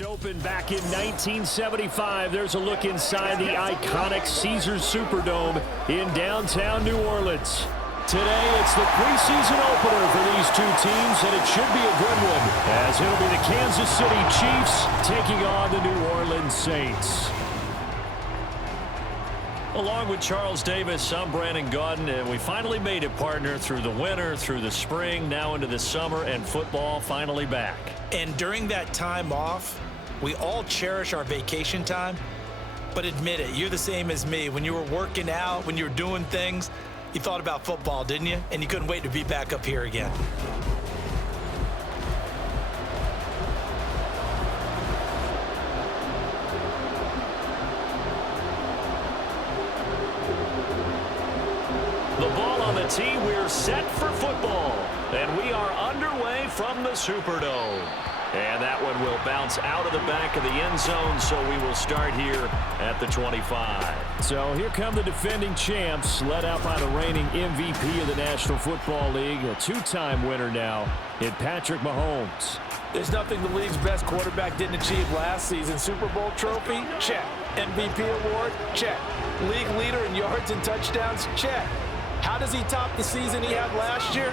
First opened back in 1975. There's a look inside the iconic Caesars Superdome in downtown New Orleans. Today, it's the preseason opener for these two teams, and it should be a good one, as it'll be the Kansas City Chiefs taking on the New Orleans Saints. Along with Charles Davis, I'm Brandon Gaudin, and we finally made it, partner, through the winter, through the spring, now into the summer, and football finally back. And during that time off, we all cherish our vacation time. But admit it, you're the same as me. When you were working out, when you were doing things, you thought about football, didn't you? And you couldn't wait to be back up here again. The ball on the tee, we're set for football. And we are underway from the Superdome. And that one will bounce out of the back of the end zone, so we will start here at the 25. So here come the defending champs, led out by the reigning MVP of the National Football League, a two-time winner now in Patrick Mahomes. There's nothing the league's best quarterback didn't achieve last season. Super Bowl trophy? Check. MVP award? Check. League leader in yards and touchdowns? Check. How does he top the season he had last year?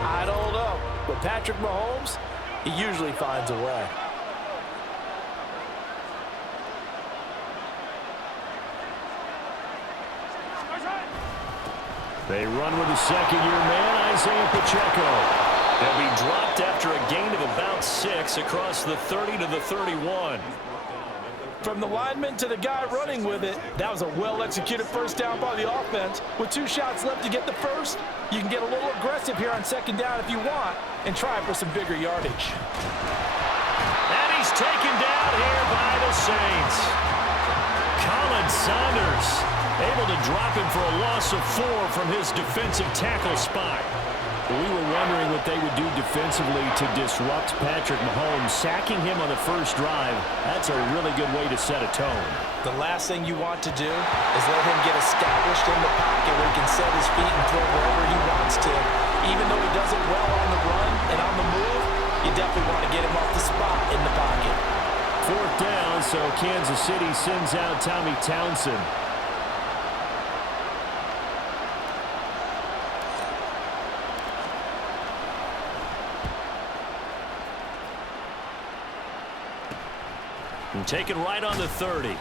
I don't know. But Patrick Mahomes, he usually finds a way. They run with the second-year man, Isaiah Pacheco. They'll be dropped after a gain of about 6 across the 30 to the 31. From the lineman to the guy running with it, that was a well-executed first down by the offense. With 2 shots left to get the first, you can get a little aggressive here on second down if you want and try for some bigger yardage. And he's taken down here by the Saints. Colin Saunders able to drop him for a loss of 4 from his defensive tackle spot. We were wondering what they would do defensively to disrupt Patrick Mahomes. Sacking him on the first drive, that's a really good way to set a tone. The last thing you want to do is let him get established in the pocket where he can set his feet and throw wherever he wants to. Even though he does it well on the run and on the move, you definitely want to get him off the spot in the pocket. 4th down, so Kansas City sends out Tommy Townsend. And taken right on the 30.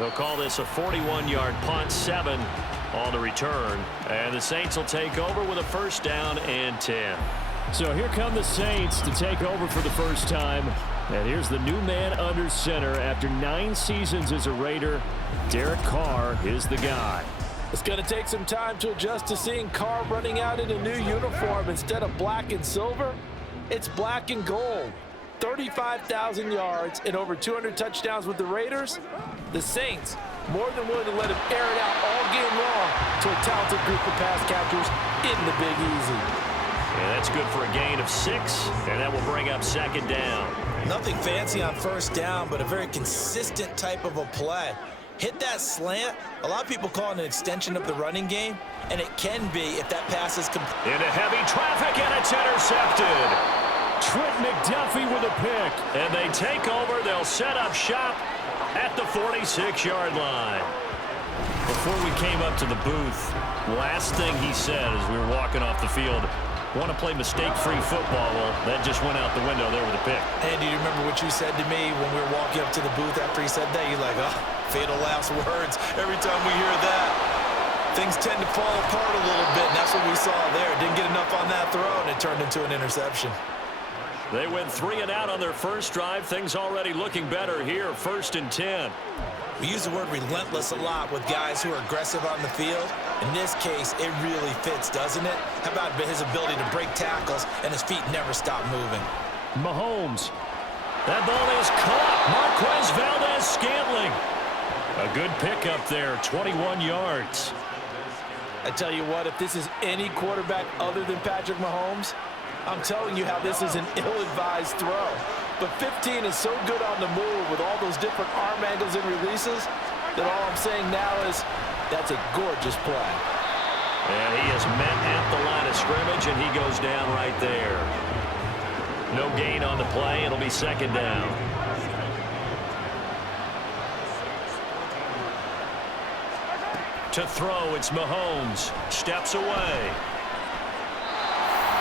They'll call this a 41-yard punt, 7 on the return. And the Saints will take over with a first down and 10. So here come the Saints to take over for the first time. And here's the new man under center after 9 seasons as a Raider. Derek Carr is the guy. It's going to take some time to adjust to seeing Carr running out in a new uniform instead of black and silver. It's black and gold. 35,000 yards and over 200 touchdowns with the Raiders. The Saints more than willing to let him air it out all game long to a talented group of pass catchers in the Big Easy. And that's good for a gain of 6, and that will bring up second down. Nothing fancy on first down, but a very consistent type of a play. Hit that slant. A lot of people call it an extension of the running game, and it can be if that pass is complete. Into heavy traffic, and it's intercepted. Trent McDuffie with a pick. And they take over. They'll set up shop at the 46-yard line. Before we came up to the booth, last thing he said as we were walking off the field, want to play mistake-free football. Well, that just went out the window there with a pick. And do you remember what you said to me when we were walking up to the booth after he said that? You're like, oh, fatal last words. Every time we hear that, things tend to fall apart a little bit, and that's what we saw there. Didn't get enough on that throw, and it turned into an interception. They went 3 and out on their first drive. Things already looking better here, 1st and 10. We use the word relentless a lot with guys who are aggressive on the field. In this case, it really fits, doesn't it? How about his ability to break tackles and his feet never stop moving? Mahomes. That ball is caught. Marquez Valdez-Scantling. A good pickup there, 21 yards. I tell you what, if this is any quarterback other than Patrick Mahomes, I'm telling you how this is an ill-advised throw. But 15 is so good on the move with all those different arm angles and releases that all I'm saying now is that's a gorgeous play. And he is met at the line of scrimmage, and he goes down right there. No gain on the play. It'll be second down. To throw, it's Mahomes. Steps away.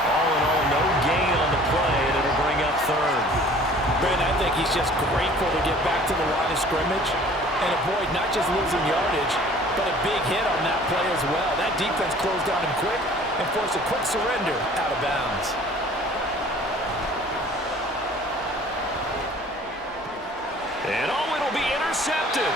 All in all, no gain on the play, and it'll bring up third. Ben, I think he's just grateful to get back to the line of scrimmage and avoid not just losing yardage, but a big hit on that play as well. That defense closed down him quick and forced a quick surrender out of bounds. And it'll be intercepted.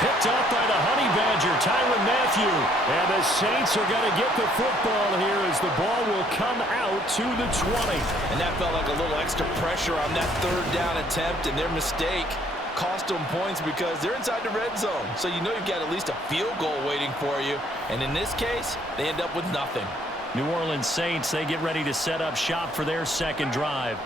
Picked off by the Honey Badger, Tyrann Mathieu. And the Saints are going to get the football here as the ball will come out to the 20. And that felt like a little extra pressure on that third down attempt, and their mistake cost them points because they're inside the red zone. So you know you've got at least a field goal waiting for you. And in this case, they end up with nothing. New Orleans Saints, they get ready to set up shop for their second drive.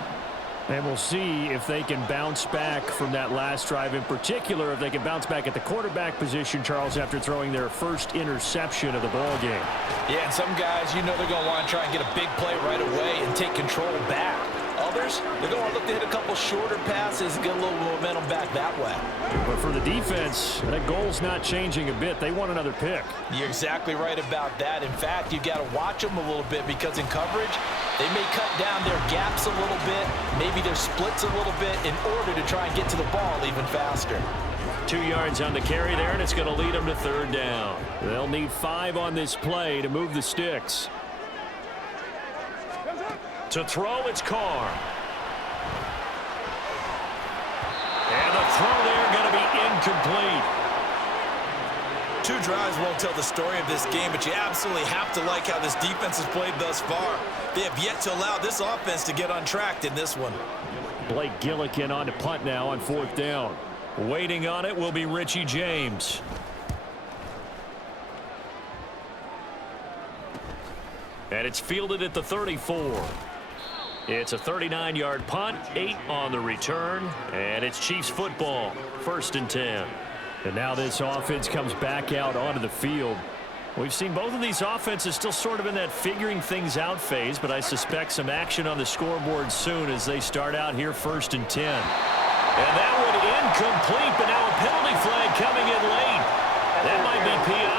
And we'll see if they can bounce back from that last drive, in particular if they can bounce back at the quarterback position, Charles, after throwing their first interception of the ball game. Yeah, and some guys, you know they're going to want to try and get a big play right away and take control back. Others, they're going to look to hit a couple shorter passes and get a little momentum back that way. But for the defense, that goal's not changing a bit. They want another pick. You're exactly right about that. In fact, you've got to watch them a little bit because in coverage, they may cut down their gaps a little bit, maybe their splits a little bit in order to try and get to the ball even faster. 2 yards on the carry there, and it's going to lead them to third down. They'll need 5 on this play to move the sticks. To throw, it's Carr. And the throw there going to be incomplete. 2 drives won't tell the story of this game, but you absolutely have to like how this defense has played thus far. They have yet to allow this offense to get untracked in this one. Blake Gillikin on to punt now on 4th down. Waiting on it will be Richie James. And it's fielded at the 34. It's a 39-yard punt, 8 on the return, and it's Chiefs football, 1st and 10. And now this offense comes back out onto the field. We've seen both of these offenses still sort of in that figuring things out phase, but I suspect some action on the scoreboard soon as they start out here 1st and 10. And that one incomplete, but now a penalty flag coming in late. That might be PI.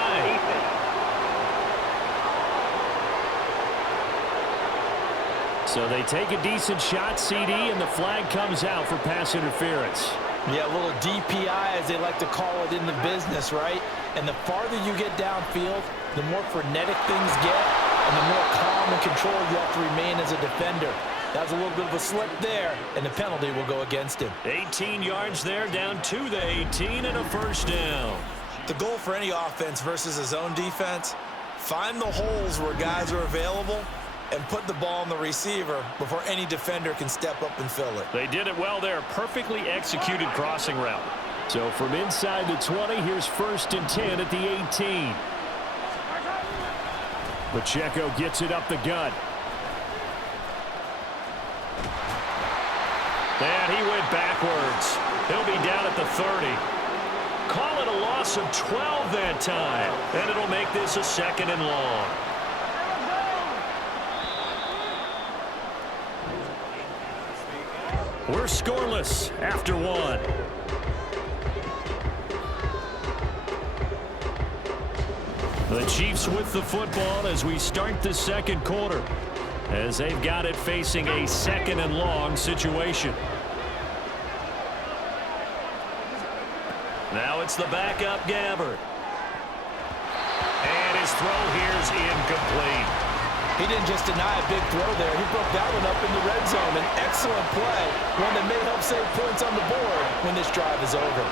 So they take a decent shot, CD, and the flag comes out for pass interference. Yeah, a little DPI, as they like to call it in the business, right? And the farther you get downfield, the more frenetic things get, and the more calm and control you have to remain as a defender. That was a little bit of a slip there, and the penalty will go against him. 18 yards there, down to the 18, and a 1st down. The goal for any offense versus a zone defense, find the holes where guys are available and put the ball on the receiver before any defender can step up and fill it. They did it well there. Perfectly executed crossing route. So from inside the 20, here's 1st and 10 at the 18. Pacheco gets it up the gut. And he went backwards. He'll be down at the 30. Call it a loss of 12 that time. And it'll make this a 2nd and long. We're scoreless after 1. The Chiefs with the football as we start the 2nd quarter, as they've got it facing a 2nd and long situation. Now it's the backup Gabbert. And his throw here's incomplete. He didn't just deny a big throw there. He broke that one up in the red zone. An excellent play, one that may help save points on the board when this drive is over.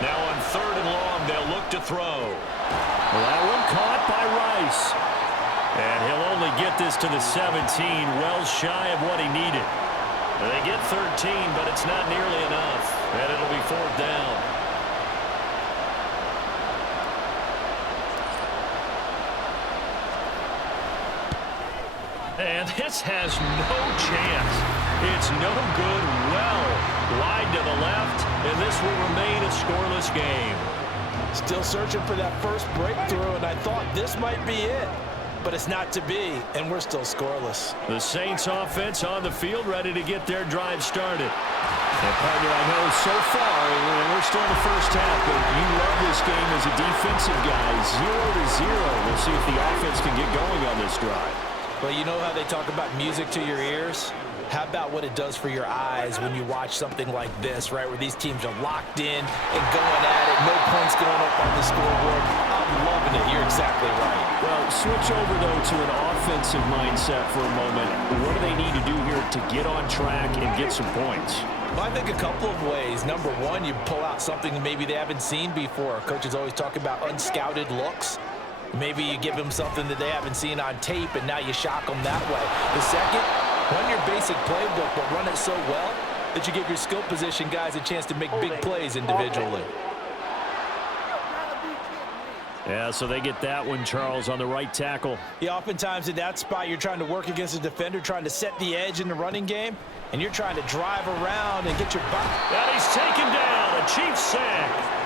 Now on 3rd and long, they'll look to throw. Well, that one caught by Rice. And he'll only get this to the 17, well shy of what he needed. They get 13, but it's not nearly enough. And it'll be 4th down. And this has no chance. It's no good, well wide to the left, and this will remain a scoreless game. Still searching for that first breakthrough, and I thought this might be it. but it's not to be, and we're still scoreless. The Saints offense on the field, ready to get their drive started. And partner, I know so far, we're still in the first half, but you love this game as a defensive guy. 0-0. We'll see if the offense can get going on this drive. Well, you know how they talk about music to your ears? How about what it does for your eyes when you watch something like this, right, where these teams are locked in and going at it, no points going up on the scoreboard. I'm loving it. You're exactly right. Well, switch over, though, to an offensive mindset for a moment. What do they need to do here to get on track and get some points? Well, I think a couple of ways. Number one, you pull out something maybe they haven't seen before. Coaches always talk about unscouted looks. Maybe you give them something that they haven't seen on tape, and now you shock them that way. The second, run your basic playbook, but run it so well that you give your skill position guys a chance to make big plays individually. Yeah, so they get that one, Charles, on the right tackle. Yeah, oftentimes in that spot, you're trying to work against a defender, trying to set the edge in the running game, and you're trying to drive around and get your butt. And he's taken down, a Chiefs sack.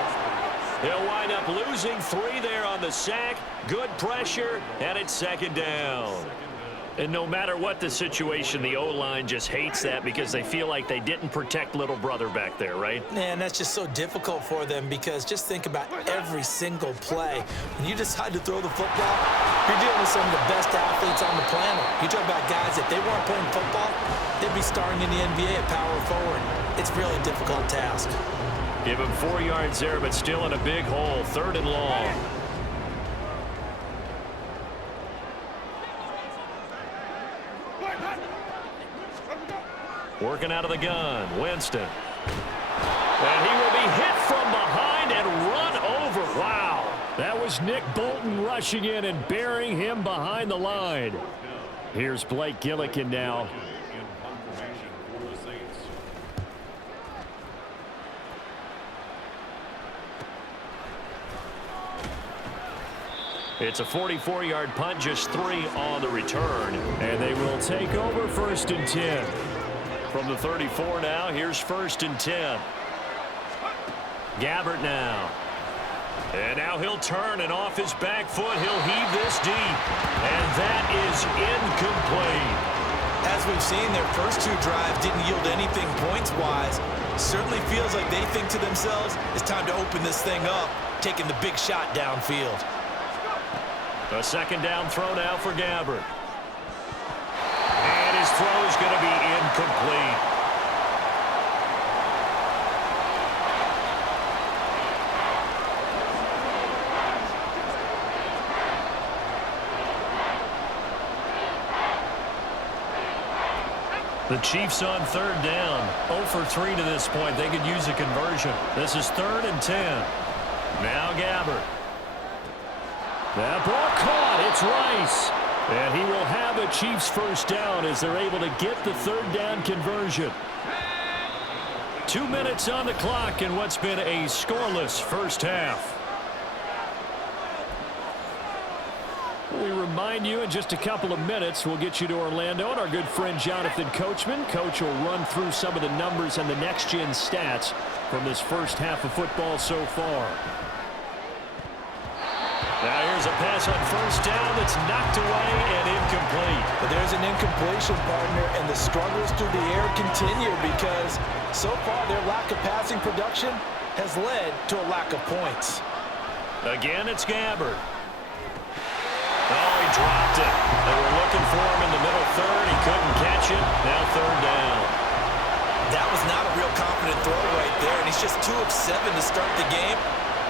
They'll wind up losing 3 there on the sack. Good pressure, and it's second down. And no matter what the situation, the O-line just hates that because they feel like they didn't protect little brother back there, right? Man, that's just so difficult for them because just think about every single play. When you decide to throw the football, you're dealing with some of the best athletes on the planet. You talk about guys, if they weren't playing football, they'd be starring in the NBA at power forward. It's really a difficult task. Give him 4 yards there, but still in a big hole. 3rd and long. Working out of the gun, Winston. And he will be hit from behind and run over. Wow. That was Nick Bolton rushing in and burying him behind the line. Here's Blake Gillikin now. It's a 44-yard punt, just 3 on the return. And they will take over 1st and 10. From the 34 now, here's 1st and 10. Gabbert now. And now he'll turn, and off his back foot, he'll heave this deep. And that is incomplete. As we've seen, their first 2 drives didn't yield anything points-wise. Certainly feels like they think to themselves, it's time to open this thing up, taking the big shot downfield. A 2nd down throw now for Gabbert. And his throw is going to be incomplete. The Chiefs on 3rd down. 0 for 3 to this point. They could use a conversion. This is 3rd and 10. Now Gabbert. That ball caught. It's Rice. And he will have a Chiefs 1st down as they're able to get the 3rd down conversion. 2 minutes on the clock in what's been a scoreless first half. We remind you in just a couple of minutes we'll get you to Orlando and our good friend Jonathan Coachman. Coach will run through some of the numbers and the next-gen stats from this first half of football so far. Now here's a pass on 1st down that's knocked away and incomplete. But there's an incompletion, partner, and the struggles through the air continue because so far their lack of passing production has led to a lack of points. Again, it's Gabbert. Oh, he dropped it. They were looking for him in the middle 3rd. He couldn't catch it. Now 3rd down. That was not a real confident throw right there, and he's just 2 of 7 to start the game.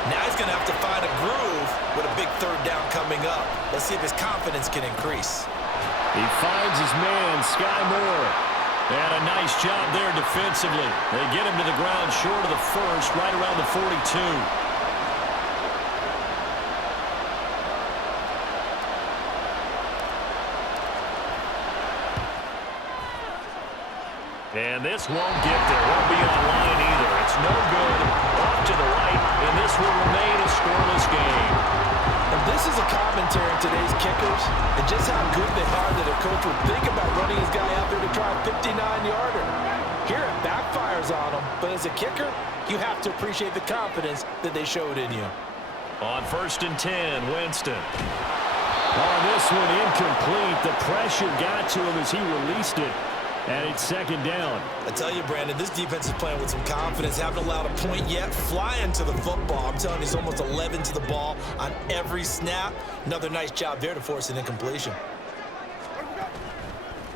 Now he's going to have to find a groove with a big 3rd down coming up. Let's see if his confidence can increase. He finds his man, Sky Moore. And a nice job there defensively. They get him to the ground short of the 1st, right around the 42. And this won't get there. Won't be on line either. It's no good. Off to the right, and this will remain a scoreless game. And this is a commentary on today's kickers and just how good they are that a coach would think about running his guy out there to try a 59-yarder. Here it backfires on him, but as a kicker, you have to appreciate the confidence that they showed in you. On 1st and 10, Winston. Oh, this one incomplete. The pressure got to him as he released it. And it's second down. I tell you, Brandon, this defense is playing with some confidence. Haven't allowed a point yet. Flying to the football. I'm telling you, he's almost 11 to the ball on every snap. Another nice job there to force an incompletion.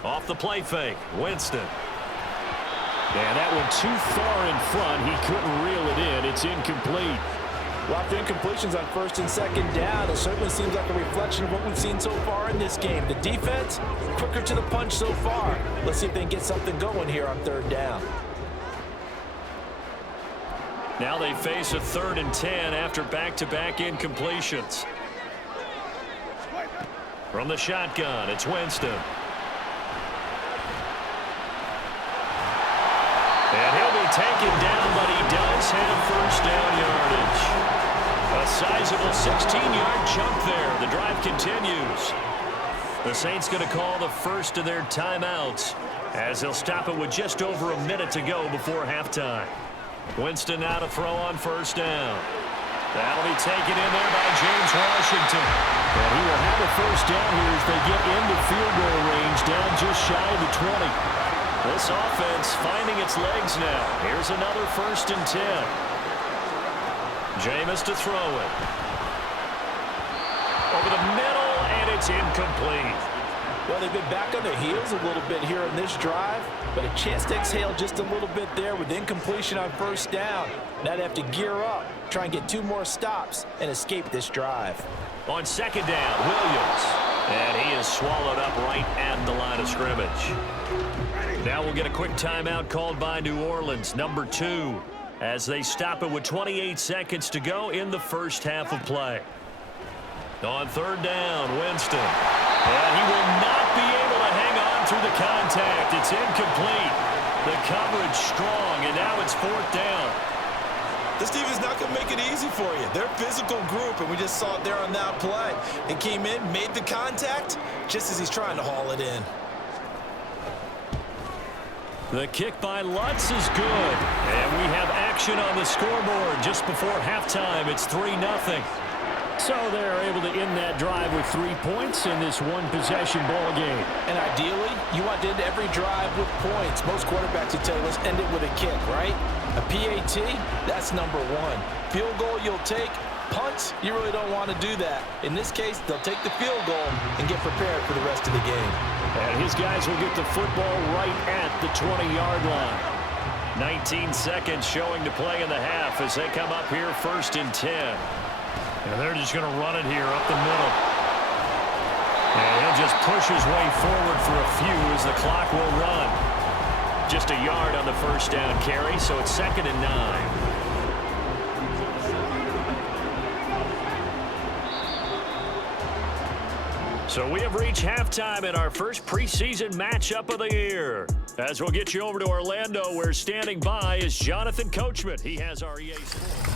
Off the play fake, Winston. And that one too far in front. He couldn't reel it in. It's incomplete. Well, after incompletions on first and second down, it certainly seems like a reflection of what we've seen so far in this game. The defense, quicker to the punch so far. Let's see if they can get something going here on third down. Now they face a 3rd and 10 after back-to-back incompletions. From the shotgun, it's Winston. And he'll be taken down, but he does have first down yardage. A sizable 16-yard chunk there. The drive continues. The Saints going to call the first of their timeouts as they'll stop it with just over a minute to go before halftime. Winston now to throw on first down. That'll be taken in there by James Washington. And he will have a first down here as they get into field goal range, down just shy of the 20. This offense finding its legs now. Here's another 1st and 10. Jameis to throw it. Over the middle, and it's incomplete. Well, they've been back on their heels a little bit here in this drive, but a chance to exhale just a little bit there with incompletion on first down. Now they have to gear up, try and get 2 more stops, and escape this drive. On second down, Williams. And he is swallowed up right at the line of scrimmage. Now we'll get a quick timeout called by New Orleans, number 2, as they stop it with 28 seconds to go in the first half of play. On third down, Winston. And he will not be able to hang on through the contact. It's incomplete. The coverage strong, and now it's 4th down. This team is not going to make it easy for you. They're a physical group, and we just saw it there on that play. It came in, made the contact, just as he's trying to haul it in. The kick by Lutz is good. And we have action on the scoreboard just before halftime. It's 3-0. So they're able to end that drive with 3 points in this one-possession ball game. And ideally, you want to end every drive with points. Most quarterbacks would tell you, let's end it with a kick, right? A PAT, that's number 1. Field goal you'll take. Punts, you really don't want to do that. In this case, they'll take the field goal and get prepared for the rest of the game. And his guys will get the football right at the 20-yard line. 19 seconds showing to play in the half as they come up here 1st and 10. And they're just going to run it here up the middle. And he'll just push his way forward for a few as the clock will run. Just a yard on the first down carry, so it's 2nd and 9. So we have reached halftime in our first preseason matchup of the year. As we'll get you over to Orlando, where standing by is Jonathan Coachman. He has our EA Sports.